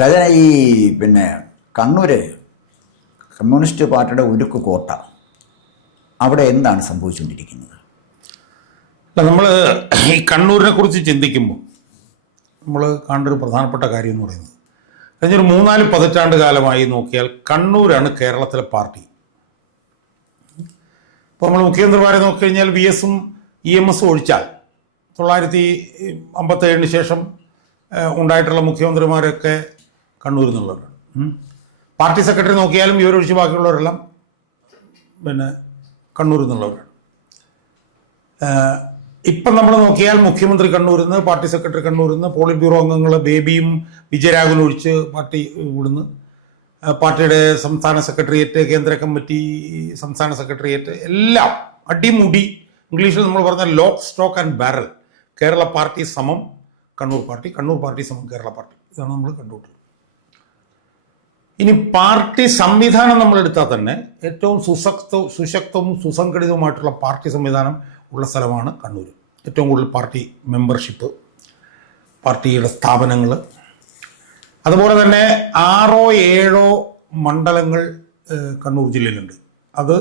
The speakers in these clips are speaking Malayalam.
ഷജന, ഈ കണ്ണൂർ കമ്മ്യൂണിസ്റ്റ് പാർട്ടിയുടെ ഉരുക്ക് കോട്ട, അവിടെ എന്താണ് സംഭവിച്ചുകൊണ്ടിരിക്കുന്നത്? നമ്മൾ ഈ കണ്ണൂരിനെ കുറിച്ച് ചിന്തിക്കുമ്പോൾ നമ്മൾ കാണേണ്ട ഒരു പ്രധാനപ്പെട്ട കാര്യം എന്ന് പറയുന്നത്, കഴിഞ്ഞൊരു 3-4 പതിറ്റാണ്ട് കാലമായി നോക്കിയാൽ കണ്ണൂരാണ് കേരളത്തിലെ പാർട്ടി. ഇപ്പോൾ നമ്മൾ മുഖ്യമന്ത്രിമാരെ നോക്കിക്കഴിഞ്ഞാൽ VS-ഉം EMS-ഉം ഒഴിച്ചാൽ 1957 ശേഷം ഉണ്ടായിട്ടുള്ള മുഖ്യമന്ത്രിമാരൊക്കെ കണ്ണൂരിൽ നിന്നുള്ളവരാണ്. പാർട്ടി സെക്രട്ടറി നോക്കിയാലും ഇവരൊഴിച്ച് ബാക്കിയുള്ളവരെല്ലാം കണ്ണൂരിൽ നിന്നുള്ളവരാണ്. ഇപ്പം നമ്മൾ നോക്കിയാൽ മുഖ്യമന്ത്രി കണ്ണൂരിൽ നിന്ന്, പാർട്ടി സെക്രട്ടറി കണ്ണൂരിൽ നിന്ന്, പോളിറ്റ് ബ്യൂറോ അംഗങ്ങൾ ബേബിയും വിജയരാഘവനും ഒഴിച്ച് പാർട്ടി ഇവിടുന്ന്, പാർട്ടിയുടെ സംസ്ഥാന സെക്രട്ടേറിയറ്റ്, കേന്ദ്ര കമ്മിറ്റി, സംസ്ഥാന സെക്രട്ടേറിയറ്റ് എല്ലാം അടിമുടി, ഇംഗ്ലീഷിൽ നമ്മൾ പറഞ്ഞ lock stock and barrel, Kerala party സമം കണ്ണൂർ പാർട്ടി, കണ്ണൂർ പാർട്ടി സമം കേരള പാർട്ടി, ഇതാണ് നമ്മൾ കണ്ടുകൊണ്ടിരുന്നത്. ഇനി പാർട്ടി സംവിധാനം നമ്മൾ എടുത്താൽ തന്നെ ഏറ്റവും സുശക്തവും സുസംഘടിതവുമായിട്ടുള്ള പാർട്ടി സംവിധാനം ഉള്ള സ്ഥലമാണ് കണ്ണൂർ. ഏറ്റവും കൂടുതൽ പാർട്ടി മെമ്പർഷിപ്പ്, പാർട്ടിയുടെ സ്ഥാപനങ്ങൾ, അതുപോലെ തന്നെ 6-7 മണ്ഡലങ്ങൾ കണ്ണൂർ ജില്ലയിലുണ്ട്. അത്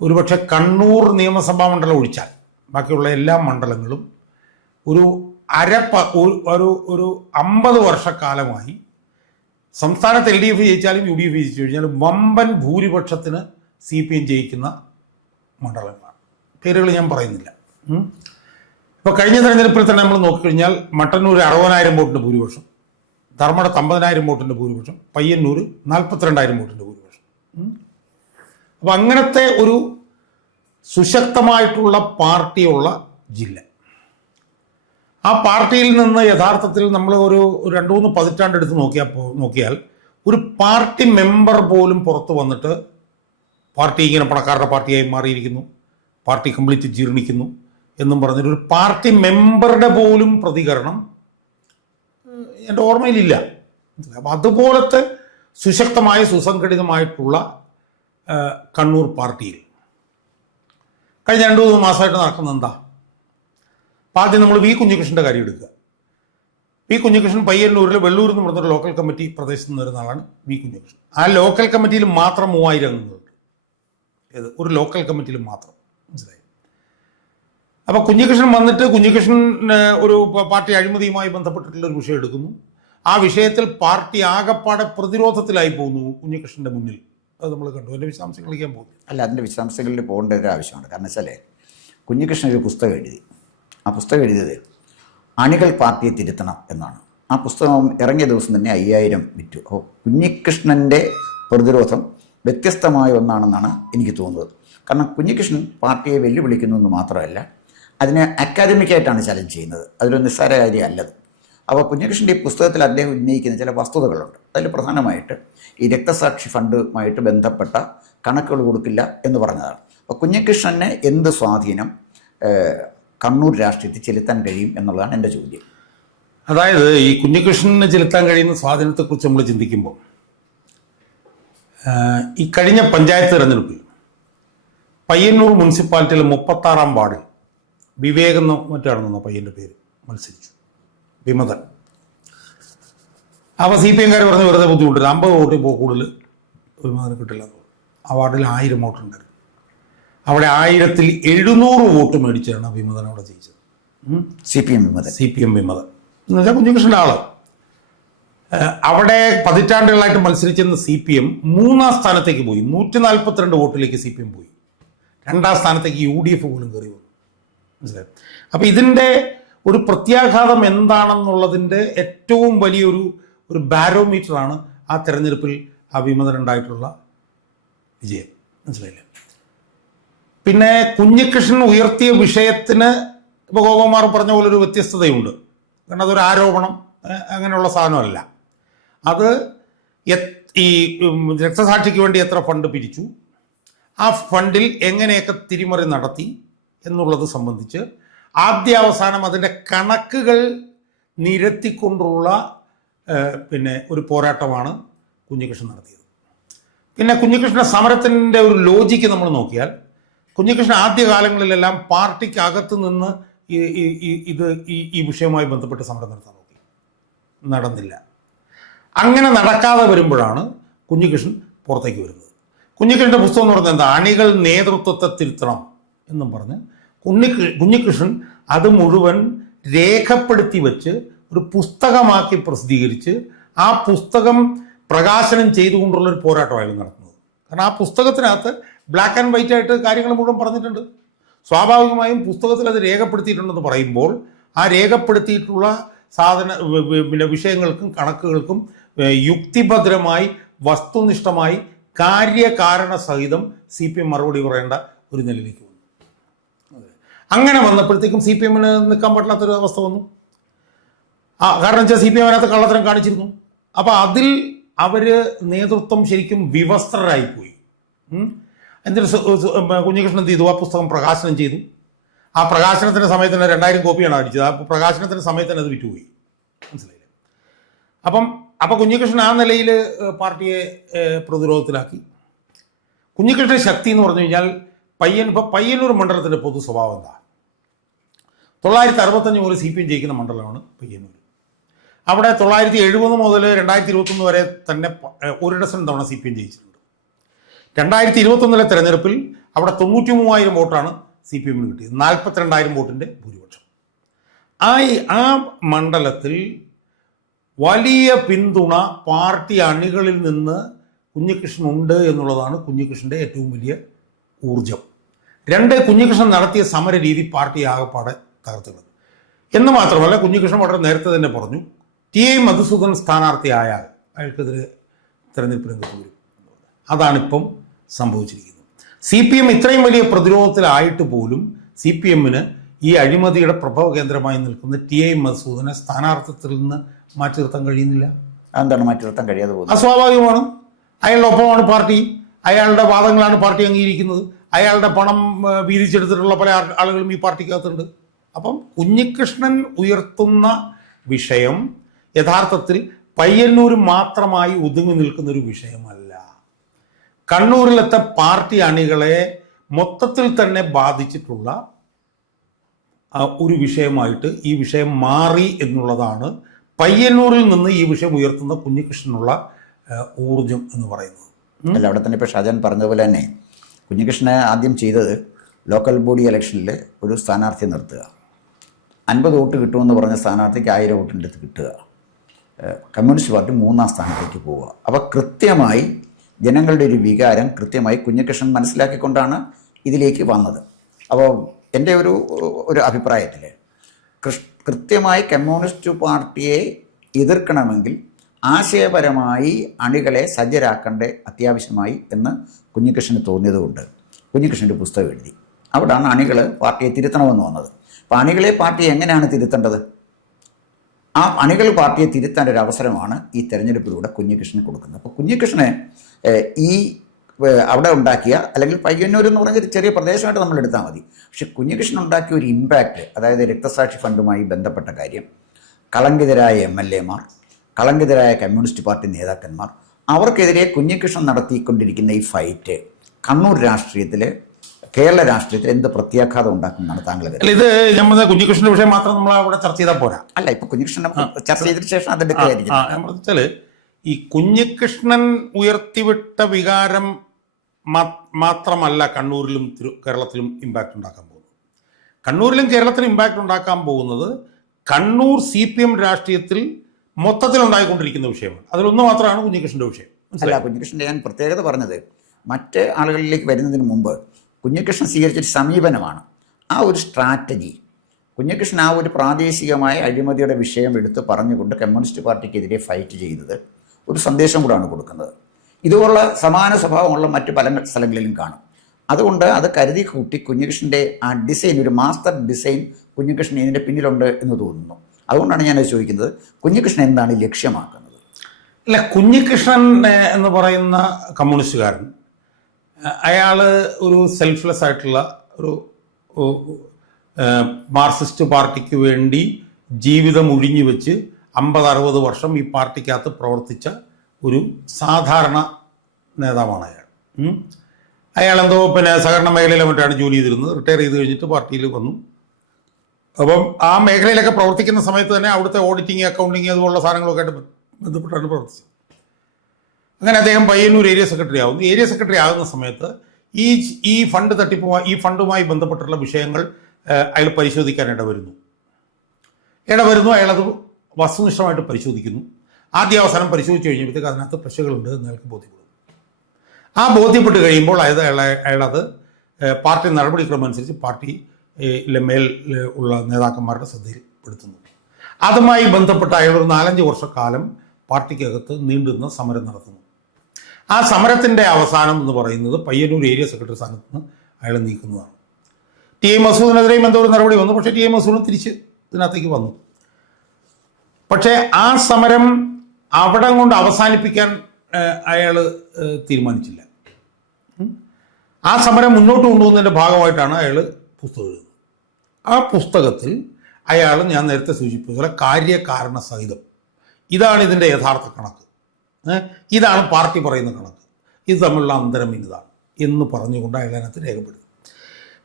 ഒരുപക്ഷെ കണ്ണൂർ നിയമസഭാ മണ്ഡലം ഒഴിച്ചാൽ ബാക്കിയുള്ള എല്ലാ മണ്ഡലങ്ങളും ഒരു 50 വർഷക്കാലമായി സംസ്ഥാനത്ത് LDF ജയിച്ചാലും UDF ജയിച്ചു കഴിഞ്ഞാലും വമ്പൻ ഭൂരിപക്ഷത്തിന് CPM ജയിക്കുന്ന മണ്ഡലങ്ങളാണ്. പേരുകൾ ഞാൻ പറയുന്നില്ല. ഇപ്പോൾ കഴിഞ്ഞ തെരഞ്ഞെടുപ്പിൽ തന്നെ നമ്മൾ നോക്കിക്കഴിഞ്ഞാൽ മട്ടന്നൂർ 60,000 വോട്ടിൻ്റെ ഭൂരിപക്ഷം, ധർമ്മടത്ത് 50,000 വോട്ടിൻ്റെ ഭൂരിപക്ഷം, പയ്യന്നൂർ 42,000 വോട്ടിൻ്റെ ഭൂരിപക്ഷം. അപ്പോൾ അങ്ങനത്തെ ഒരു സുശക്തമായിട്ടുള്ള പാർട്ടിയുള്ള ജില്ല. ആ പാർട്ടിയിൽ നിന്ന് യഥാർത്ഥത്തിൽ നമ്മൾ ഒരു 2-3 പതിറ്റാണ്ട് എടുത്ത് നോക്കിയാൽ ഒരു പാർട്ടി മെമ്പർ പോലും പുറത്ത് വന്നിട്ട് പാർട്ടി ഇങ്ങനെ പണക്കാരുടെ പാർട്ടിയായി മാറിയിരിക്കുന്നു, പാർട്ടി കംപ്ലീറ്റ് ജീർണിക്കുന്നു എന്നും പറഞ്ഞിട്ട് ഒരു പാർട്ടി മെമ്പറുടെ പോലും പ്രതികരണം എൻ്റെ ഓർമ്മയിലില്ല. അപ്പം അതുപോലത്തെ സുശക്തമായ സുസംഘടിതമായിട്ടുള്ള കണ്ണൂർ പാർട്ടിയിൽ കഴിഞ്ഞ 2-3 മാസമായിട്ട് നടക്കുന്നത് എന്താ? ആദ്യം നമ്മൾ V. കുഞ്ഞികൃഷ്ണൻ്റെ കാര്യം എടുക്കുക. V. കുഞ്ഞികൃഷ്ണൻ പയ്യന്നൂരിൽ വെള്ളൂർ എന്ന് പറഞ്ഞൊരു ലോക്കൽ കമ്മിറ്റി പ്രദേശത്ത് നിന്ന് വരുന്ന ആളാണ് V. കുഞ്ഞികൃഷ്ണൻ. ആ ലോക്കൽ കമ്മിറ്റിയിൽ മാത്രം 3000 അംഗങ്ങളുണ്ട്. ഒരു ലോക്കൽ കമ്മിറ്റിയിൽ മാത്രം, മനസ്സിലായി? അപ്പോൾ കുഞ്ഞികൃഷ്ണൻ വന്നിട്ട് കുഞ്ഞികൃഷ്ണൻ ഒരു പാർട്ടി അഴിമതിയുമായി ബന്ധപ്പെട്ടിട്ടുള്ള ഒരു വിഷയം എടുക്കുന്നു. ആ വിഷയത്തിൽ പാർട്ടി ആകപ്പാടെ പ്രതിരോധത്തിലായി പോകുന്നു കുഞ്ഞികൃഷ്ണൻ്റെ മുന്നിൽ. അത് നമ്മൾ കണ്ടു. അതിൻ്റെ വിശദാംശങ്ങളിലേക്ക് പോകുന്നു. അല്ല, അതിൻ്റെ വിശദാംശങ്ങളിൽ പോകേണ്ട ഒരു ആവശ്യമാണ്. കാരണം വെച്ചാൽ കുഞ്ഞികൃഷ്ണൻ ഒരു പുസ്തകം എഴുതി. ആ പുസ്തകം എഴുതിയത് അണികൾ പാർട്ടിയെ തിരുത്തണം എന്നാണ്. ആ പുസ്തകം ഇറങ്ങിയ ദിവസം തന്നെ 5000 വിറ്റു. അപ്പോൾ കുഞ്ഞികൃഷ്ണൻ്റെ പ്രതിരോധം വ്യത്യസ്തമായ ഒന്നാണെന്നാണ് എനിക്ക് തോന്നുന്നത്. കാരണം കുഞ്ഞികൃഷ്ണൻ പാർട്ടിയെ വെല്ലുവിളിക്കുന്നു എന്ന് മാത്രമല്ല, അതിനെ അക്കാദമിക്കായിട്ടാണ് ചലഞ്ച് ചെയ്യുന്നത്. അതൊരു നിസ്സാര കാര്യമല്ലത്. അപ്പോൾ കുഞ്ഞികൃഷ്ണൻ്റെ ഈ പുസ്തകത്തിൽ അദ്ദേഹം ഉന്നയിക്കുന്ന ചില വസ്തുതകളുണ്ട്. അതിൽ പ്രധാനമായിട്ട് ഈ രക്തസാക്ഷി ഫണ്ടുമായിട്ട് ബന്ധപ്പെട്ട കണക്കുകൾ കൊടുക്കില്ല എന്ന് പറഞ്ഞതാണ്. അപ്പോൾ കുഞ്ഞികൃഷ്ണന് എന്ത് സ്വാധീനം കണ്ണൂർ രാഷ്ട്രീയത്തിൽ ചെലുത്താൻ കഴിയും എന്നുള്ളതാണ് എൻ്റെ ചോദ്യം. അതായത് ഈ കുഞ്ഞികൃഷ്ണന് ചെലുത്താൻ കഴിയുന്ന സ്വാധീനത്തെക്കുറിച്ച് നമ്മൾ ചിന്തിക്കുമ്പോൾ, ഈ കഴിഞ്ഞ പഞ്ചായത്ത് തെരഞ്ഞെടുപ്പിൽ പയ്യന്നൂർ മുനിസിപ്പാലിറ്റിയിലെ 36-ാം വാർഡിൽ വിവേക് എന്ന് മറ്റാണെന്നോ പയ്യൻ്റെ പേര് മത്സരിച്ചു, വിമതൻ. അപ്പോൾ CPM-കാർ പറഞ്ഞ് വെറുതെ ബുദ്ധിമുട്ടില്ല, 50 വോട്ട് കൂടുതൽ വിമതന് കിട്ടില്ല. ആ വാർഡിൽ 1000 വോട്ടുണ്ടായിരുന്നു. അവിടെ 1700 വോട്ട് മേടിച്ചാണ് വിമതൻ അവിടെ ജയിച്ചത്. CPM വിമതൻ എന്ന് വെച്ചാൽ കുഞ്ഞികൃഷ്ണൻ്റെ ആള്. അവിടെ പതിറ്റാണ്ടുകളായിട്ട് മത്സരിച്ചിരുന്ന CPM 3-ാം സ്ഥാനത്തേക്ക് പോയി. 142 വോട്ടിലേക്ക് CPM പോയി. 2-ാം സ്ഥാനത്തേക്ക് UDF പോലും കയറി വന്നു, മനസ്സിലായി? അപ്പം ഇതിൻ്റെ ഒരു പ്രത്യാഘാതം എന്താണെന്നുള്ളതിൻ്റെ ഏറ്റവും വലിയൊരു ബാരോമീറ്ററാണ് ആ തെരഞ്ഞെടുപ്പിൽ ആ വിമതനുണ്ടായിട്ടുള്ള വിജയം, മനസ്സിലായില്ലേ? പിന്നെ കുഞ്ഞികൃഷ്ണൻ ഉയർത്തിയ വിഷയത്തിന് ഇപ്പോൾ ഗോപകുമാർ പറഞ്ഞ പോലെ ഒരു വ്യത്യസ്തതയുണ്ട്. കാരണം അതൊരു ആരോപണം, അങ്ങനെയുള്ള സാധനമല്ല. അത് ഈ രക്തസാക്ഷിക്ക് വേണ്ടി എത്ര ഫണ്ട് പിരിച്ചു, ആ ഫണ്ടിൽ എങ്ങനെയൊക്കെ തിരിമറി നടത്തി എന്നുള്ളത് സംബന്ധിച്ച് ആദ്യാവസാനം അതിൻ്റെ കണക്കുകൾ നിരത്തിക്കൊണ്ടുള്ള ഒരു പോരാട്ടമാണ് കുഞ്ഞികൃഷ്ണൻ നടത്തിയത്. പിന്നെ കുഞ്ഞികൃഷ്ണൻ്റെ സമരത്തിൻ്റെ ഒരു ലോജിക്ക് നമ്മൾ നോക്കിയാൽ, കുഞ്ഞികൃഷ്ണൻ ആദ്യകാലങ്ങളിലെല്ലാം പാർട്ടിക്ക് അകത്ത് നിന്ന് ഈ വിഷയവുമായി ബന്ധപ്പെട്ട് സമരം നടത്താൻ നോക്കി, നടന്നില്ല. അങ്ങനെ നടക്കാതെ വരുമ്പോഴാണ് കുഞ്ഞികൃഷ്ണൻ പുറത്തേക്ക് വരുന്നത്. കുഞ്ഞികൃഷ്ണൻ്റെ പുസ്തകം എന്ന് പറയുന്നത് എന്താ, അണികൾ നേതൃത്വത്തെ തിരുത്തണം എന്നും പറഞ്ഞ് കുഞ്ഞികൃഷ്ണൻ അത് മുഴുവൻ രേഖപ്പെടുത്തി വെച്ച് ഒരു പുസ്തകമാക്കി പ്രസിദ്ധീകരിച്ച് ആ പുസ്തകം പ്രകാശനം ചെയ്തുകൊണ്ടുള്ളൊരു പോരാട്ടമായിരുന്നു നടത്തുന്നത്. കാരണം ആ പുസ്തകത്തിനകത്ത് ബ്ലാക്ക് ആൻഡ് വൈറ്റ് ആയിട്ട് കാര്യങ്ങൾ മുഴുവൻ പറഞ്ഞിട്ടുണ്ട്. സ്വാഭാവികമായും പുസ്തകത്തിൽ അത് രേഖപ്പെടുത്തിയിട്ടുണ്ടെന്ന് പറയുമ്പോൾ ആ രേഖപ്പെടുത്തിയിട്ടുള്ള പിന്നെ വിഷയങ്ങൾക്കും കണക്കുകൾക്കും യുക്തിഭദ്രമായി വസ്തുനിഷ്ഠമായി കാര്യകാരണ സഹിതം CPM മറുപടി പറയേണ്ട ഒരു നിലയിലേക്ക് വന്നു. അങ്ങനെ വന്നപ്പോഴത്തേക്കും CPMന് നിൽക്കാൻ പറ്റാത്തൊരു അവസ്ഥ വന്നു. കാരണം വെച്ചാൽ CPM അതിനകത്ത് കള്ളത്തരം കാണിച്ചിരുന്നു. അപ്പം അതിൽ അവർ നേതൃത്വം ശരിക്കും വിവസ്ത്രരായിപ്പോയി. എന്നിട്ട് കുഞ്ഞികൃഷ്ണൻ എന്ത് ചെയ്തു, ആ പുസ്തകം പ്രകാശനം ചെയ്തു. ആ പ്രകാശനത്തിൻ്റെ സമയത്ത് തന്നെ 2000 കോപ്പിയാണ് അടിച്ചത്. ആ പ്രകാശനത്തിൻ്റെ സമയത്ത് തന്നെ അത് വിറ്റുപോയി. മനസ്സിലായില്ലേ? അപ്പം കുഞ്ഞികൃഷ്ണൻ ആ നിലയിൽ പാർട്ടിയെ പ്രതിരോധത്തിലാക്കി. കുഞ്ഞികൃഷ്ണൻ്റെ ശക്തി എന്ന് പറഞ്ഞു കഴിഞ്ഞാൽ പയ്യന്നൂർ മണ്ഡലത്തിൻ്റെ പൊതു സ്വഭാവം എന്താ, 965 മുതൽ CPM ജയിക്കുന്ന മണ്ഡലമാണ് പയ്യന്നൂർ. അവിടെ 970 മുതൽ 2021 വരെ തന്നെ 1 ഡസൻ തവണ CPM ജയിച്ചിട്ടുണ്ട്. 2021 തെരഞ്ഞെടുപ്പിൽ അവിടെ 93,000 വോട്ടാണ് CPMന് കിട്ടിയത്, 42,000 വോട്ടിൻ്റെ ഭൂരിപക്ഷം. ആ മണ്ഡലത്തിൽ വലിയ പിന്തുണ പാർട്ടി അണികളിൽ നിന്ന് കുഞ്ഞികൃഷ്ണൻ ഉണ്ട് എന്നുള്ളതാണ് കുഞ്ഞികൃഷ്ണൻ്റെ ഏറ്റവും വലിയ ഊർജം. 2, കുഞ്ഞികൃഷ്ണൻ നടത്തിയ സമര രീതി പാർട്ടി ആകെപ്പാടെ തകർത്തുള്ളത്. എന്ന് മാത്രമല്ല, കുഞ്ഞികൃഷ്ണൻ വളരെ നേരത്തെ തന്നെ പറഞ്ഞു, TI മധുസൂദൻ സ്ഥാനാർത്ഥിയായാൽ അയാൾക്കെതിരെ തെരഞ്ഞെടുപ്പ് രംഗത്ത് വരും. അതാണിപ്പം സംഭവിച്ചിരിക്കുന്നത്. CPM ഇത്രയും വലിയ പ്രതിരോധത്തിലായിട്ട് പോലും CPMന് ഈ അഴിമതിയുടെ പ്രഭവ കേന്ദ്രമായി നിൽക്കുന്ന TI മധുസൂദനെ സ്ഥാനാർത്ഥിത്വത്തിൽ നിന്ന് മാറ്റി നിർത്താൻ കഴിയുന്നില്ല. എന്താണ് മാറ്റി നിർത്താൻ കഴിയാതെ പോകുന്നത്? അസ്വാഭാവികമാണ്. അയാളുടെ ഒപ്പമാണ് പാർട്ടി, അയാളുടെ വാദങ്ങളാണ് പാർട്ടി അംഗീകരിക്കുന്നത്, അയാളുടെ പണം വീതിച്ചെടുത്തിട്ടുള്ള പല ആളുകളും ഈ പാർട്ടിക്കകത്തുണ്ട്. അപ്പം കുഞ്ഞികൃഷ്ണൻ ഉയർത്തുന്ന വിഷയം യഥാർത്ഥത്തിൽ പയ്യന്നൂർ മാത്രമായി ഒതുങ്ങി നിൽക്കുന്ന ഒരു വിഷയമല്ല. കണ്ണൂരിലത്തെ പാർട്ടി അണികളെ മൊത്തത്തിൽ തന്നെ ബാധിച്ചിട്ടുള്ള ഒരു വിഷയമായിട്ട് ഈ വിഷയം മാറി എന്നുള്ളതാണ് പയ്യന്നൂരിൽ നിന്ന് ഈ വിഷയം ഉയർത്തുന്ന കുഞ്ഞികൃഷ്ണനുള്ള ഊർജം എന്ന് പറയുന്നത്. അല്ല, അവിടെ തന്നെ ഇപ്പോൾ ഷാജാൻ പറഞ്ഞതുപോലെ തന്നെ കുഞ്ഞികൃഷ്ണനെ ആദ്യം ചെയ്തത് ലോക്കൽ ബോഡി ഇലക്ഷനിൽ ഒരു സ്ഥാനാർത്ഥിയെ നിർത്തുക, 50 വോട്ട് കിട്ടുമെന്ന് പറഞ്ഞ സ്ഥാനാർത്ഥിക്ക് 1000 വോട്ടിൻ്റെ അടുത്ത് കിട്ടുക, കമ്മ്യൂണിസ്റ്റ് പാർട്ടി 3-ാം സ്ഥാനത്തേക്ക് പോവുക. അപ്പോൾ കൃത്യമായി ജനങ്ങളുടെ ഒരു വികാരം കൃത്യമായി കുഞ്ഞികൃഷ്ണൻ മനസ്സിലാക്കിക്കൊണ്ടാണ് ഇതിലേക്ക് വന്നത്. അപ്പോൾ എൻ്റെ ഒരു അഭിപ്രായത്തിൽ കൃത്യമായി കമ്മ്യൂണിസ്റ്റ് പാർട്ടിയെ എതിർക്കണമെങ്കിൽ ആശയപരമായി അണികളെ സജ്ജരാക്കേണ്ട അത്യാവശ്യമായി എന്ന് കുഞ്ഞികൃഷ്ണന് തോന്നിയതുകൊണ്ട് കുഞ്ഞികൃഷ്ണൻ്റെ പുസ്തകം എഴുതി. അവിടെയാണ് അണികൾ പാർട്ടിയെ തിരുത്തണമെന്ന് വന്നത്. അപ്പോൾ അണികളെ പാർട്ടി എങ്ങനെയാണ് തിരുത്തേണ്ടത്? ആ അണികൾ പാർട്ടിയെ തിരുത്താൻ ഒരു അവസരമാണ് ഈ തെരഞ്ഞെടുപ്പിലൂടെ കുഞ്ഞികൃഷ്ണൻ കൊടുക്കുന്നത്. അപ്പോൾ കുഞ്ഞികൃഷ്ണനെ ഈ അവിടെ ഉണ്ടാക്കിയ, അല്ലെങ്കിൽ പയ്യന്നൂർ എന്ന് പറഞ്ഞൊരു ചെറിയ പ്രദേശമായിട്ട് നമ്മൾ എടുത്താൽ മതി, പക്ഷെ കുഞ്ഞികൃഷ്ണൻ ഉണ്ടാക്കിയ ഒരു ഇമ്പാക്റ്റ്, അതായത് രക്തസാക്ഷി ഫണ്ടുമായി ബന്ധപ്പെട്ട കാര്യം, കളങ്കിതരായ MLA മാർ, കളങ്കിതരായ കമ്മ്യൂണിസ്റ്റ് പാർട്ടി നേതാക്കന്മാർ, അവർക്കെതിരെ കുഞ്ഞികൃഷ്ണൻ നടത്തിക്കൊണ്ടിരിക്കുന്ന ഈ ഫൈറ്റ് കണ്ണൂർ രാഷ്ട്രീയത്തിൽ, കേരള രാഷ്ട്രീയത്തിൽ എന്ത് പ്രത്യാഘാതം ഉണ്ടാക്കുന്നതാണ് താങ്കൾ? ഇത് നമ്മുടെ കുഞ്ഞികൃഷ്ണന്റെ വിഷയം മാത്രം നമ്മൾ അവിടെ ചർച്ച ചെയ്താൽ പോരാ. അല്ല, ഇപ്പൊ കുഞ്ഞികൃഷ്ണൻ ചർച്ച ചെയ്തതിനു ശേഷം അതെടുക്കുകയായിരിക്കും. ഈ കുഞ്ഞികൃഷ്ണൻ ഉയർത്തിവിട്ട വികാരം മാത്രമല്ല കണ്ണൂരിലും കേരളത്തിലും ഇമ്പാക്റ്റ് ഉണ്ടാക്കാൻ പോകുന്നത്. കണ്ണൂരിലും കേരളത്തിലും ഇമ്പാക്റ്റ് ഉണ്ടാക്കാൻ പോകുന്നത് കണ്ണൂർ CPM രാഷ്ട്രീയത്തിൽ മൊത്തത്തിൽ ഉണ്ടായിക്കൊണ്ടിരിക്കുന്ന വിഷയമാണ്. അതിലൊന്ന് മാത്രമാണ് കുഞ്ഞികൃഷ്ണന്റെ വിഷയം. അല്ല, കുഞ്ഞികൃഷ്ണന്റെ ഞാൻ പ്രത്യേകത പറഞ്ഞത് മറ്റ് ആളുകളിലേക്ക് വരുന്നതിന് മുമ്പ് കുഞ്ഞികൃഷ്ണൻ സ്വീകരിച്ചൊരു സമീപനമാണ്, ആ ഒരു സ്ട്രാറ്റജി. കുഞ്ഞികൃഷ്ണൻ ആ ഒരു പ്രാദേശികമായ അഴിമതിയുടെ വിഷയം എടുത്ത് പറഞ്ഞുകൊണ്ട് കമ്മ്യൂണിസ്റ്റ് പാർട്ടിക്കെതിരെ ഫൈറ്റ് ചെയ്തത് ഒരു സന്ദേശം കൂടാണ് കൊടുക്കുന്നത്. ഇതുപോലുള്ള സമാന സ്വഭാവമുള്ള മറ്റ് പല സ്ഥലങ്ങളിലും കാണും. അതുകൊണ്ട് അത് കരുതി കൂട്ടി കുഞ്ഞികൃഷ്ണൻ്റെ ആ ഡിസൈൻ, ഒരു മാസ്റ്റർ ഡിസൈൻ കുഞ്ഞികൃഷ്ണൻ ഇതിൻ്റെ പിന്നിലുണ്ട് എന്ന് തോന്നുന്നു. അതുകൊണ്ടാണ് ഞാനത് ചോദിക്കുന്നത്, കുഞ്ഞികൃഷ്ണൻ എന്താണ് ലക്ഷ്യമാക്കുന്നത്? അല്ല, കുഞ്ഞികൃഷ്ണൻ എന്ന് പറയുന്ന കമ്മ്യൂണിസ്റ്റുകാരൻ, അയാൾ ഒരു സെൽഫ്ലെസ് ആയിട്ടുള്ള ഒരു മാർക്സിസ്റ്റ് പാർട്ടിക്ക് വേണ്ടി ജീവിതം ഒഴിഞ്ഞു വെച്ച് 50-60 വർഷം ഈ പാർട്ടിക്കകത്ത് പ്രവർത്തിച്ച ഒരു സാധാരണ നേതാവാണ് അയാൾ. അയാളെന്തോ സഹകരണ മേഖലയിലെ മറ്റാണ് ജോലി ചെയ്തിരുന്നത്. റിട്ടയർ ചെയ്ത് കഴിഞ്ഞിട്ട് പാർട്ടിയിൽ വന്നു. അപ്പം ആ മേഖലയിലൊക്കെ പ്രവർത്തിക്കുന്ന സമയത്ത് തന്നെ അവിടുത്തെ ഓഡിറ്റിങ്, അക്കൗണ്ടിങ് അതുപോലുള്ള സാധനങ്ങളൊക്കെ ആയിട്ട് ബന്ധപ്പെട്ടാണ് പ്രവർത്തിച്ചത്. അങ്ങനെ അദ്ദേഹം പയ്യന്നൂർ ഏരിയ സെക്രട്ടറി ആവുന്നു. ഏരിയ സെക്രട്ടറി ആകുന്ന സമയത്ത് ഈ ഫണ്ട് തട്ടിപ്പുമായി ഈ ഫണ്ടുമായി ബന്ധപ്പെട്ടുള്ള വിഷയങ്ങൾ അയാൾ പരിശോധിക്കാൻ ഇടവരുന്നു. അയാളത് വസ്തുനിഷ്ഠമായിട്ട് പരിശോധിക്കുന്നു. ആദ്യ അവസാനം പരിശോധിച്ച് കഴിഞ്ഞപ്പോഴത്തേക്ക് അതിനകത്ത് പ്രശ്നങ്ങളുണ്ട് എന്ന് അയാൾക്ക് ബോധ്യപ്പെടും. ആ ബോധ്യപ്പെട്ട് കഴിയുമ്പോൾ അയാളത് പാർട്ടി നടപടിക്രമം അനുസരിച്ച് പാർട്ടിയിലെ മേൽ ഉള്ള നേതാക്കന്മാരുടെ ശ്രദ്ധയിൽപ്പെടുത്തുന്നു. അതുമായി ബന്ധപ്പെട്ട് അയാൾ ഒരു 4-5 വർഷക്കാലം പാർട്ടിക്കകത്ത് നീണ്ടുന്ന സമരം നടത്തുന്നു. ആ സമരത്തിൻ്റെ അവസാനം എന്ന് പറയുന്നത് പയ്യന്നൂർ ഏരിയ സെക്രട്ടറി സ്ഥാനത്ത് നിന്ന് അയാളെ നീക്കുന്നതാണ്. ടി എ മസൂദിനെതിരെയും എന്തോ ഒരു നടപടി വന്നു. പക്ഷേ ടി എ മസൂദും തിരിച്ച് ഇതിനകത്തേക്ക് വന്നു. പക്ഷേ ആ സമരം അവിടെ കൊണ്ട് അവസാനിപ്പിക്കാൻ അയാൾ തീരുമാനിച്ചില്ല. ആ സമരം മുന്നോട്ട് കൊണ്ടുപോകുന്നതിൻ്റെ ഭാഗമായിട്ടാണ് അയാൾ പുസ്തകം എഴുതുന്നത്. ആ പുസ്തകത്തിൽ അയാൾ ഞാൻ നേരത്തെ സൂചിപ്പിച്ചതുപോലെ കാര്യകാരണ സഹിതം ഇതാണ് ഇതിൻ്റെ യഥാർത്ഥ കണക്ക്, ഇതാണ് പാർട്ടി പറയുന്ന കണക്ക്, ഇത് തമ്മിലുള്ള അന്തരം ഇതാണ് എന്ന് പറഞ്ഞുകൊണ്ട് അയാൾ അതിനകത്ത് രേഖപ്പെടുത്തി.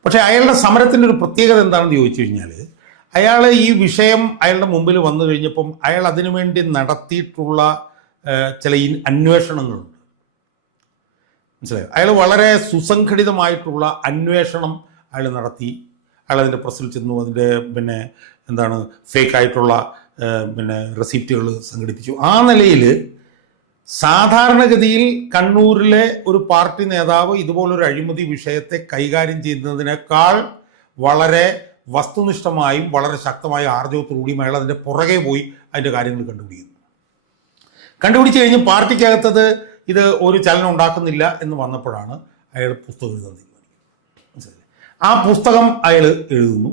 പക്ഷേ അയാളുടെ സമരത്തിൻ്റെ ഒരു പ്രത്യേകത എന്താണെന്ന് ചോദിച്ചു കഴിഞ്ഞാൽ, അയാൾ ഈ വിഷയം അയാളുടെ മുമ്പിൽ വന്നു കഴിഞ്ഞപ്പം അയാൾ അതിനുവേണ്ടി നടത്തിയിട്ടുള്ള ചില അന്വേഷണങ്ങളുണ്ട്. മനസ്സിലായോ? അയാൾ വളരെ സുസംഘടിതമായിട്ടുള്ള അന്വേഷണം അയാൾ നടത്തി. അയാൾ അതിൻ്റെ പ്രസിൽ ചെന്നു, അതിൻ്റെ ഫേക്കായിട്ടുള്ള റെസിപ്റ്റുകൾ സംഘടിപ്പിച്ചു. ആ നിലയിൽ സാധാരണഗതിയിൽ കണ്ണൂരിലെ ഒരു പാർട്ടി നേതാവ് ഇതുപോലൊരു അഴിമതി വിഷയത്തെ കൈകാര്യം ചെയ്യുന്നതിനേക്കാൾ വളരെ വസ്തുനിഷ്ഠമായും വളരെ ശക്തമായ ആർജവത്തോടുകൂടിയും അയാൾ അതിൻ്റെ പുറകെ പോയി അതിൻ്റെ കാര്യങ്ങൾ കണ്ടുപിടിച്ച് കഴിഞ്ഞ് പാർട്ടിക്കകത്തത് ഇത് ഒരു ചലനം ഉണ്ടാക്കുന്നില്ല എന്ന് വന്നപ്പോഴാണ് അയാൾ പുസ്തകം എഴുതാൻ തീരുമാനിക്കുന്നത്. ആ പുസ്തകം അയാൾ എഴുതുന്നു.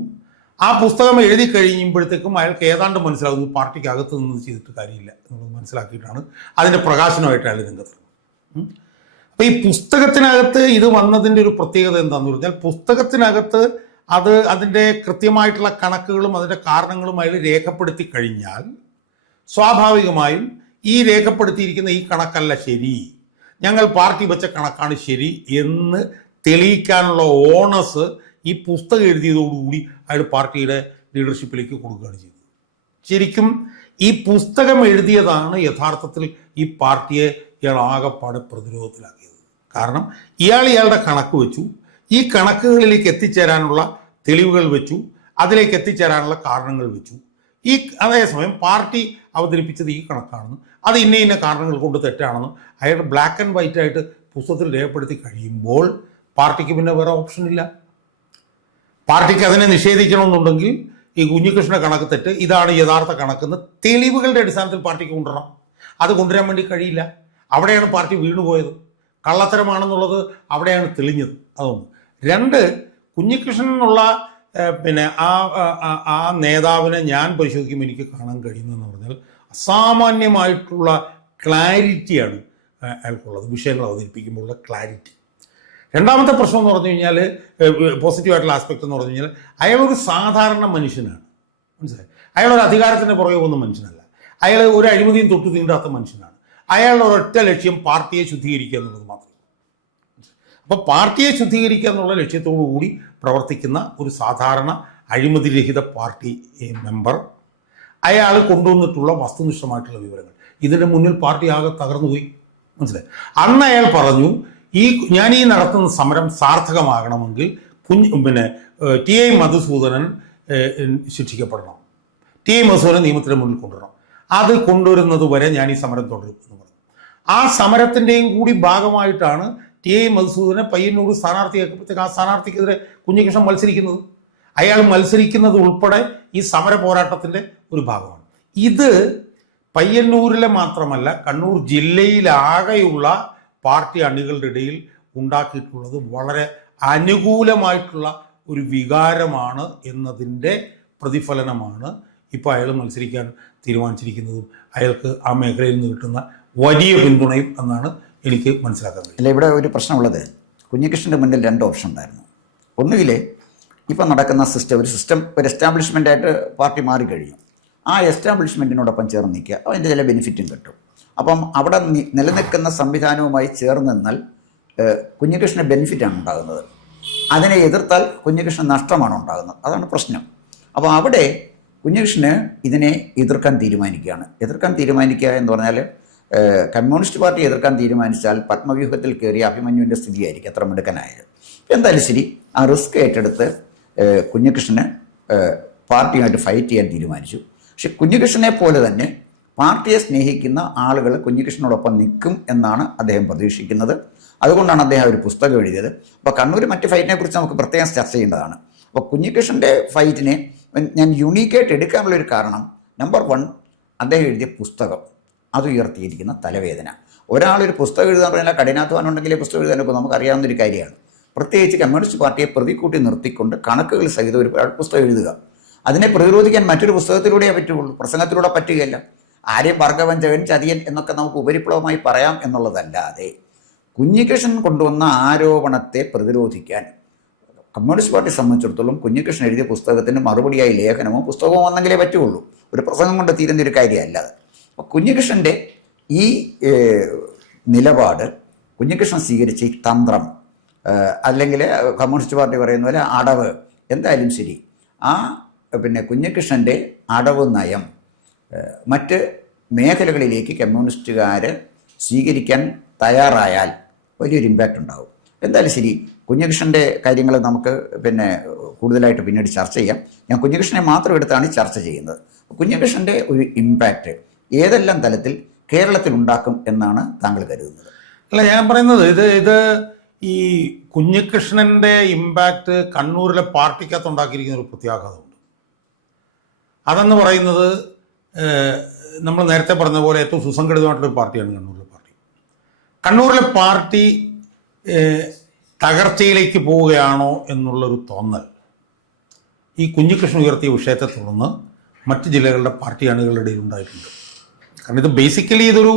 ആ പുസ്തകം എഴുതി കഴിയുമ്പോഴത്തേക്കും അയാൾക്ക് ഏതാണ്ട് മനസ്സിലാകുന്നു പാർട്ടിക്കകത്ത് നിന്ന് ചെയ്തിട്ട് കാര്യമില്ല എന്നുള്ളത് മനസ്സിലാക്കിയിട്ടാണ് അതിൻ്റെ പ്രകാശനമായിട്ട് അയാൾ രംഗത്തിറങ്ങും. അപ്പോൾ ഈ പുസ്തകത്തിനകത്ത് ഇത് വന്നതിൻ്റെ ഒരു പ്രത്യേകത എന്താണെന്ന് പറഞ്ഞാൽ, പുസ്തകത്തിനകത്ത് അതിൻ്റെ കൃത്യമായിട്ടുള്ള കണക്കുകളും അതിൻ്റെ കാരണങ്ങളും അയാൾ രേഖപ്പെടുത്തി കഴിഞ്ഞാൽ സ്വാഭാവികമായും ഈ രേഖപ്പെടുത്തിയിരിക്കുന്ന ഈ കണക്കല്ല ശരി, ഞങ്ങൾ പാർട്ടി വെച്ച കണക്കാണ് ശരി എന്ന് തെളിയിക്കാനുള്ള ഓണസ് ഈ പുസ്തകം എഴുതിയതോടുകൂടി അയാൾ പാർട്ടിയുടെ ലീഡർഷിപ്പിലേക്ക് കൊടുക്കുകയാണ് ചെയ്തത്. ശരിക്കും ഈ പുസ്തകം എഴുതിയതാണ് യഥാർത്ഥത്തിൽ ഈ പാർട്ടിയെ ഇയാൾ ആകെപ്പാടെ പ്രതിരോധത്തിലാക്കിയത്. കാരണം ഇയാളുടെ കണക്ക് വെച്ചു, ഈ കണക്കുകളിലേക്ക് എത്തിച്ചേരാനുള്ള തെളിവുകൾ വെച്ചു, അതിലേക്ക് എത്തിച്ചേരാനുള്ള കാരണങ്ങൾ വെച്ചു. അതേസമയം പാർട്ടി അവതരിപ്പിച്ചത് ഈ കണക്കാണെന്ന്, അത് ഇന്ന കാരണങ്ങൾ കൊണ്ട് തെറ്റാണെന്ന് അയാൾ ബ്ലാക്ക് ആൻഡ് വൈറ്റ് ആയിട്ട് പുസ്തകത്തിൽ രേഖപ്പെടുത്തി കഴിയുമ്പോൾ പാർട്ടിക്ക് പിന്നെ വേറെ ഓപ്ഷൻ ഇല്ല. പാർട്ടിക്ക് അതിനെ നിഷേധിക്കണമെന്നുണ്ടെങ്കിൽ ഈ കുഞ്ഞികൃഷ്ണ കണക്ക് തെറ്റ്, ഇതാണ് യഥാർത്ഥ കണക്കെന്ന് തെളിവുകളുടെ അടിസ്ഥാനത്തിൽ പാർട്ടിക്ക് കൊണ്ടുവരണം. അത് കൊണ്ടുവരാൻ വേണ്ടി കഴിയില്ല. അവിടെയാണ് പാർട്ടി വീണുപോയത്. കള്ളത്തരമാണെന്നുള്ളത് അവിടെയാണ് തെളിഞ്ഞത്. അതൊന്ന്. 2, കുഞ്ഞികൃഷ്ണനുള്ള ആ നേതാവിനെ ഞാൻ പരിശോധിക്കുമ്പോൾ എനിക്ക് കാണാൻ കഴിയുന്നതെന്ന് പറഞ്ഞാൽ അസാമാന്യമായിട്ടുള്ള ക്ലാരിറ്റിയാണ് അയാൾക്കുള്ളത്, വിഷയങ്ങൾ അവതരിപ്പിക്കുമ്പോഴുള്ള ക്ലാരിറ്റി. രണ്ടാമത്തെ പ്രശ്നം എന്ന് പറഞ്ഞു കഴിഞ്ഞാൽ, പോസിറ്റീവായിട്ടുള്ള ആസ്പെക്റ്റ് എന്ന് പറഞ്ഞു കഴിഞ്ഞാൽ, അയാളൊരു സാധാരണ മനുഷ്യനാണ്. മനസ്സിലായി? അയാളൊരു അധികാരത്തിൻ്റെ പുറകെ പോകുന്ന മനുഷ്യനല്ല. അയാൾ ഒരു അഴിമതിയും തൊട്ടു തീണ്ടാത്ത മനുഷ്യനാണ്. അയാളുടെ ഒരൊറ്റ ലക്ഷ്യം പാർട്ടിയെ ശുദ്ധീകരിക്കുക എന്നുള്ളത് മാത്രമേ. അപ്പോൾ പാർട്ടിയെ ശുദ്ധീകരിക്കുക എന്നുള്ള ലക്ഷ്യത്തോടു കൂടി പ്രവർത്തിക്കുന്ന ഒരു സാധാരണ അഴിമതിരഹിത പാർട്ടി മെമ്പർ അയാൾ കൊണ്ടുവന്നിട്ടുള്ള വസ്തുനിഷ്ഠമായിട്ടുള്ള വിവരങ്ങൾ, ഇതിൻ്റെ മുന്നിൽ പാർട്ടി ആകെ തകർന്നുപോയി. മനസ്സിലായി? അന്ന് അയാൾ പറഞ്ഞു, ഞാൻ ഈ നടത്തുന്ന സമരം സാർത്ഥകമാകണമെങ്കിൽ ടി ഐ മധുസൂദനൻ ശിക്ഷിക്കപ്പെടണം, ടി ഐ മധുസൂദനൻ നിയമത്തിന് മുന്നിൽ കൊണ്ടുവരണം, അത് കൊണ്ടുവരുന്നത് വരെ ഞാൻ ഈ സമരം തുടരും എന്ന് പറഞ്ഞു. ആ സമരത്തിൻ്റെയും കൂടി ഭാഗമായിട്ടാണ് ടി ഐ മധുസൂദനെ പയ്യന്നൂർ സ്ഥാനാർത്ഥിയാക്കുമ്പോഴത്തേക്ക് ആ സ്ഥാനാർത്ഥിക്കെതിരെ കുഞ്ഞികൃഷ്ണൻ മത്സരിക്കുന്നത്. അയാൾ മത്സരിക്കുന്നത് ഉൾപ്പെടെ ഈ സമര പോരാട്ടത്തിൻ്റെ ഒരു ഭാഗമാണ്. ഇത് പയ്യന്നൂരിലെ മാത്രമല്ല, കണ്ണൂർ ജില്ലയിലാകെയുള്ള പാർട്ടി അണികളുടെ ഇടയിൽ ഉണ്ടാക്കിയിട്ടുള്ളത് വളരെ അനുകൂലമായിട്ടുള്ള ഒരു വികാരമാണ് എന്നതിൻ്റെ പ്രതിഫലനമാണ് ഇപ്പോൾ അയാൾ മത്സരിക്കാൻ തീരുമാനിച്ചിരിക്കുന്നതും അയാൾക്ക് ആ മേഖലയിൽ നിന്ന് കിട്ടുന്ന വലിയ പിന്തുണയും എന്നാണ് എനിക്ക് മനസ്സിലാക്കാൻ കഴിയും. അല്ല, ഇവിടെ ഒരു പ്രശ്നമുള്ളത്, കുഞ്ഞികൃഷ്ണൻ്റെ മുന്നിൽ 2 ഓപ്ഷൻ ഉണ്ടായിരുന്നു. ഒന്നുകിൽ ഇപ്പം നടക്കുന്ന ഒരു എസ്റ്റാബ്ലിഷ്മെൻ്റായിട്ട് പാർട്ടി മാറിക്കഴിഞ്ഞു, ആ എസ്റ്റാബ്ലിഷ്മെൻറ്റിനോടൊപ്പം ചേർന്ന് നിൽക്കുക, അതിൻ്റെ ചില ബെനിഫിറ്റും കിട്ടും. അപ്പം അവിടെ നിലനിൽക്കുന്ന സംവിധാനവുമായി ചേർന്ന് നിന്നാൽ കുഞ്ഞികൃഷ്ണന് ബെനിഫിറ്റാണ് ഉണ്ടാകുന്നത്. അതിനെ എതിർത്താൽ കുഞ്ഞികൃഷ്ണൻ നഷ്ടമാണ് ഉണ്ടാകുന്നത്. അതാണ് പ്രശ്നം. അപ്പോൾ അവിടെ കുഞ്ഞികൃഷ്ണന് ഇതിനെ എതിർക്കാൻ തീരുമാനിക്കുക എന്ന് പറഞ്ഞാൽ കമ്മ്യൂണിസ്റ്റ് പാർട്ടി എതിർക്കാൻ തീരുമാനിച്ചാൽ പത്മവ്യൂഹത്തിൽ കയറിയ അഭിമന്യുവിൻ്റെ സ്ഥിതിയായിരിക്കും എത്ര മിടുക്കനായത്. എന്തായാലും ശരി, ആ റിസ്ക് ഏറ്റെടുത്ത് കുഞ്ഞികൃഷ്ണന് പാർട്ടിയുമായിട്ട് ഫൈറ്റ് ചെയ്യാൻ തീരുമാനിച്ചു. പക്ഷെ കുഞ്ഞികൃഷ്ണനെ പോലെ തന്നെ പാർട്ടിയെ സ്നേഹിക്കുന്ന ആളുകൾ കുഞ്ഞികൃഷ്ണനോടൊപ്പം നിൽക്കും എന്നാണ് അദ്ദേഹം പ്രതീക്ഷിക്കുന്നത്. അതുകൊണ്ടാണ് അദ്ദേഹം ഒരു പുസ്തകം എഴുതിയത്. അപ്പോൾ കണ്ണൂർ മറ്റ് ഫൈറ്റിനെ കുറിച്ച് നമുക്ക് പ്രത്യേകം ചർച്ച ചെയ്യേണ്ടതാണ്. അപ്പോൾ കുഞ്ഞികൃഷ്ണൻ്റെ ഫൈറ്റിനെ ഞാൻ യുണീക്കായിട്ട് എടുക്കാനുള്ളൊരു കാരണം, നമ്പർ 1, അദ്ദേഹം എഴുതിയ പുസ്തകം, അത് ഉയർത്തിയിരിക്കുന്ന തലവേദന. ഒരാളൊരു പുസ്തകം എഴുതാൻ പറഞ്ഞാൽ കഠിനാധ്വാനം ഉണ്ടെങ്കിലേ പുസ്തകം എഴുതാനൊക്കെ നമുക്കറിയാവുന്നൊരു കാര്യമാണ്. പ്രത്യേകിച്ച് കമ്മ്യൂണിസ്റ്റ് പാർട്ടിയെ പ്രതിക്കൂട്ടി നിർത്തിക്കൊണ്ട് കണക്കുകൾ സഹിതം ഒരു പുസ്തകം എഴുതുക. അതിനെ പ്രതിരോധിക്കാൻ മറ്റൊരു പുസ്തകത്തിലൂടെയേ പറ്റുള്ളൂ, പ്രസംഗത്തിലൂടെ പറ്റുകയില്ല. ആരെയും ഭാർഗവൻ ചതിയൻ എന്നൊക്കെ നമുക്ക് ഉപരിപ്ലവമായി പറയാം എന്നുള്ളതല്ലാതെ കുഞ്ഞികൃഷ്ണൻ കൊണ്ടുവന്ന ആരോപണത്തെ പ്രതിരോധിക്കാൻ കമ്മ്യൂണിസ്റ്റ് പാർട്ടിയെ സംബന്ധിച്ചിടത്തോളം കുഞ്ഞികൃഷ്ണൻ എഴുതിയ പുസ്തകത്തിന് മറുപടിയായി ലേഖനമോ പുസ്തകമോ വന്നെങ്കിലേ പറ്റുള്ളൂ. ഒരു പ്രസംഗം കൊണ്ട് തീരുന്ന ഒരു കാര്യമല്ലാതെ. അപ്പോൾ കുഞ്ഞികൃഷ്ണൻ്റെ ഈ നിലപാട്, കുഞ്ഞികൃഷ്ണൻ സ്വീകരിച്ച ഈ തന്ത്രം, അല്ലെങ്കിൽ കമ്മ്യൂണിസ്റ്റ് പാർട്ടി പറയുന്ന പോലെ അടവ്, എന്തായാലും ശരി, ആ കുഞ്ഞികൃഷ്ണൻ്റെ അടവ് നയം മറ്റ് മേഖലകളിലേക്ക് കമ്മ്യൂണിസ്റ്റുകാർ സ്വീകരിക്കാൻ തയ്യാറായാൽ വലിയൊരു ഇമ്പാക്റ്റ് ഉണ്ടാകും. എന്തായാലും ശരി, കുഞ്ഞികൃഷ്ണൻ്റെ കാര്യങ്ങൾ നമുക്ക് കൂടുതലായിട്ട് പിന്നീട് ചർച്ച ചെയ്യാം. ഞാൻ കുഞ്ഞികൃഷ്ണനെ മാത്രം എടുത്താണ് ചർച്ച ചെയ്യുന്നത്. കുഞ്ഞികൃഷ്ണൻ്റെ ഒരു ഇമ്പാക്റ്റ് ഏതെല്ലാം തലത്തിൽ കേരളത്തിൽ ഉണ്ടാക്കും എന്നാണ് താങ്കൾ കരുതുന്നത്? അല്ല, ഞാൻ പറയുന്നത് ഇത് ഈ കുഞ്ഞികൃഷ്ണൻ്റെ ഇമ്പാക്റ്റ് കണ്ണൂരിലെ പാർട്ടിക്കകത്ത് ഉണ്ടാക്കിയിരിക്കുന്ന ഒരു പ്രത്യാഘാതമുണ്ട്. അതെന്ന് പറയുന്നത് നമ്മൾ നേരത്തെ പറഞ്ഞ പോലെ ഏറ്റവും സുസംഘടിതമായിട്ടുള്ളൊരു പാർട്ടിയാണ് കണ്ണൂരിലെ പാർട്ടി. കണ്ണൂരിലെ പാർട്ടി തകർച്ചയിലേക്ക് പോവുകയാണോ എന്നുള്ളൊരു തോന്നൽ ഈ കുഞ്ഞികൃഷ്ണൻ ഉയർത്തിയ വിഷയത്തെ തുടർന്ന് മറ്റ് ജില്ലകളുടെ പാർട്ടി അണികളുടെ ഇടയിൽ ഉണ്ടായിട്ടുണ്ട്. കാരണം ഇത് ബേസിക്കലി ഇതൊരു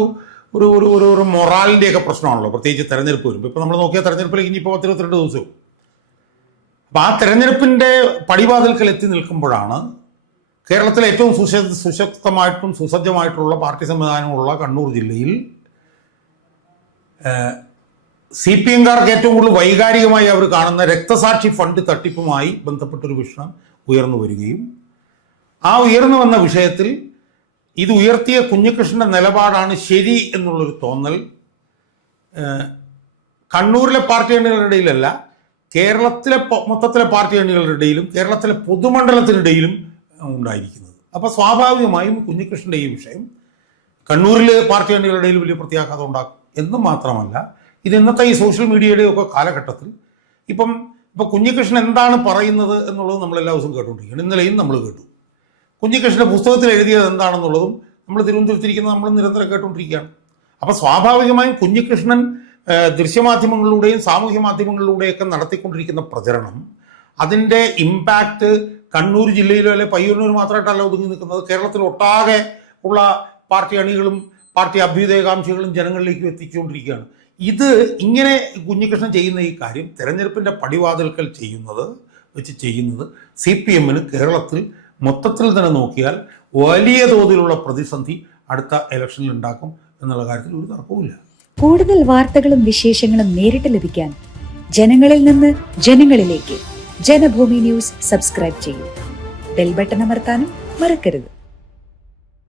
ഒരു ഒരു ഒരു ഒരു മൊറാലിൻ്റെയൊക്കെ പ്രശ്നമാണല്ലോ, പ്രത്യേകിച്ച് തെരഞ്ഞെടുപ്പ് വരുമ്പോൾ. ഇപ്പോൾ നമ്മൾ നോക്കിയ തെരഞ്ഞെടുപ്പിലേക്ക് ഇനിയിപ്പോൾ 22 ദിവസവും. അപ്പോൾ ആ തെരഞ്ഞെടുപ്പിൻ്റെ പടിവാതിൽക്കൽ എത്തി നിൽക്കുമ്പോഴാണ് കേരളത്തിലെ ഏറ്റവും സുശക്തമായിട്ടും സുസജ്ജമായിട്ടുള്ള പാർട്ടി സംവിധാനമുള്ള കണ്ണൂർ ജില്ലയിൽ CPM-കാർക്ക് ഏറ്റവും കൂടുതൽ വൈകാരികമായി അവർ കാണുന്ന രക്തസാക്ഷി ഫണ്ട് തട്ടിപ്പുമായി ബന്ധപ്പെട്ടൊരു വിഷയം ഉയർന്നു വരികയും ആ ഉയർന്നു വന്ന വിഷയത്തിൽ ഇത് ഉയർത്തിയ കുഞ്ഞികൃഷ്ണൻ്റെ നിലപാടാണ് ശരി എന്നുള്ളൊരു തോന്നൽ കണ്ണൂരിലെ പാർട്ടി അണികളുടെ ഇടയിലല്ല, കേരളത്തിലെ മൊത്തത്തിലെ പാർട്ടി അണികളുടെ ഇടയിലും കേരളത്തിലെ പൊതുമണ്ഡലത്തിനിടയിലും ഉണ്ടായിരിക്കുന്നത്. അപ്പോൾ സ്വാഭാവികമായും കുഞ്ഞികൃഷ്ണൻ്റെ ഈ വിഷയം കണ്ണൂരിൽ പാർട്ടി അണികളുടെ ഇടയിൽ വലിയ പ്രത്യാഘാതം ഉണ്ടാക്കും. എന്നും മാത്രമല്ല, ഇത് ഇന്നത്തെ ഈ സോഷ്യൽ മീഡിയയുടെ ഒക്കെ കാലഘട്ടത്തിൽ ഇപ്പോൾ കുഞ്ഞികൃഷ്ണൻ എന്താണ് പറയുന്നത് എന്നുള്ളത് നമ്മളെല്ലാ ദിവസവും കേട്ടുകൊണ്ടിരിക്കുകയാണ്. ഇന്നലെയും നമ്മൾ കേട്ടു. കുഞ്ഞികൃഷ്ണൻ്റെ പുസ്തകത്തിൽ എഴുതിയത് എന്താണെന്നുള്ളതും നമ്മൾ തിരുവനന്തപുരത്തിരിക്കുന്നത് നമ്മൾ നിരന്തരം കേട്ടുകൊണ്ടിരിക്കുകയാണ്. അപ്പോൾ സ്വാഭാവികമായും കുഞ്ഞികൃഷ്ണൻ ദൃശ്യമാധ്യമങ്ങളിലൂടെയും സാമൂഹ്യ മാധ്യമങ്ങളിലൂടെയൊക്കെ നടത്തിക്കൊണ്ടിരിക്കുന്ന പ്രചരണം, അതിൻ്റെ ഇമ്പാക്റ്റ് കണ്ണൂർ ജില്ലയിലോ അല്ലെ പയ്യന്നൂർ മാത്രമായിട്ടല്ല ഒതുങ്ങി നിൽക്കുന്നത്, കേരളത്തിലൊട്ടാകെ ഉള്ള പാർട്ടി അണികളും പാർട്ടി അഭ്യുദയകാംക്ഷികളും ജനങ്ങളിലേക്ക് എത്തിച്ചുകൊണ്ടിരിക്കുകയാണ്. ഇത് ഇങ്ങനെ കുഞ്ഞികൃഷ്ണൻ ചെയ്യുന്ന ഈ കാര്യം തെരഞ്ഞെടുപ്പിൻ്റെ പടിവാതിൽക്കൽ ചെയ്യുന്നത് CPM-ന് കേരളത്തിൽ മൊത്തത്തിൽ തന്നെ നോക്കിയാൽ വലിയ തോതിലുള്ള പ്രതിസന്ധി അടുത്ത ഇലക്ഷനിൽ ഉണ്ടാക്കും എന്നുള്ള കാര്യത്തിൽ ഒരു തർക്കവുമില്ല. കൂടുതൽ വാർത്തകളും വിശേഷങ്ങളും നേരിട്ട് ലഭിക്കാൻ ജനങ്ങളിൽ നിന്ന് ജനങ്ങളിലേക്ക് ജനഭൂമി ന്യൂസ് സബ്സ്ക്രൈബ് ചെയ്യൂ. ബെൽ ബട്ടൺ അമർത്താനും മറക്കരുത്.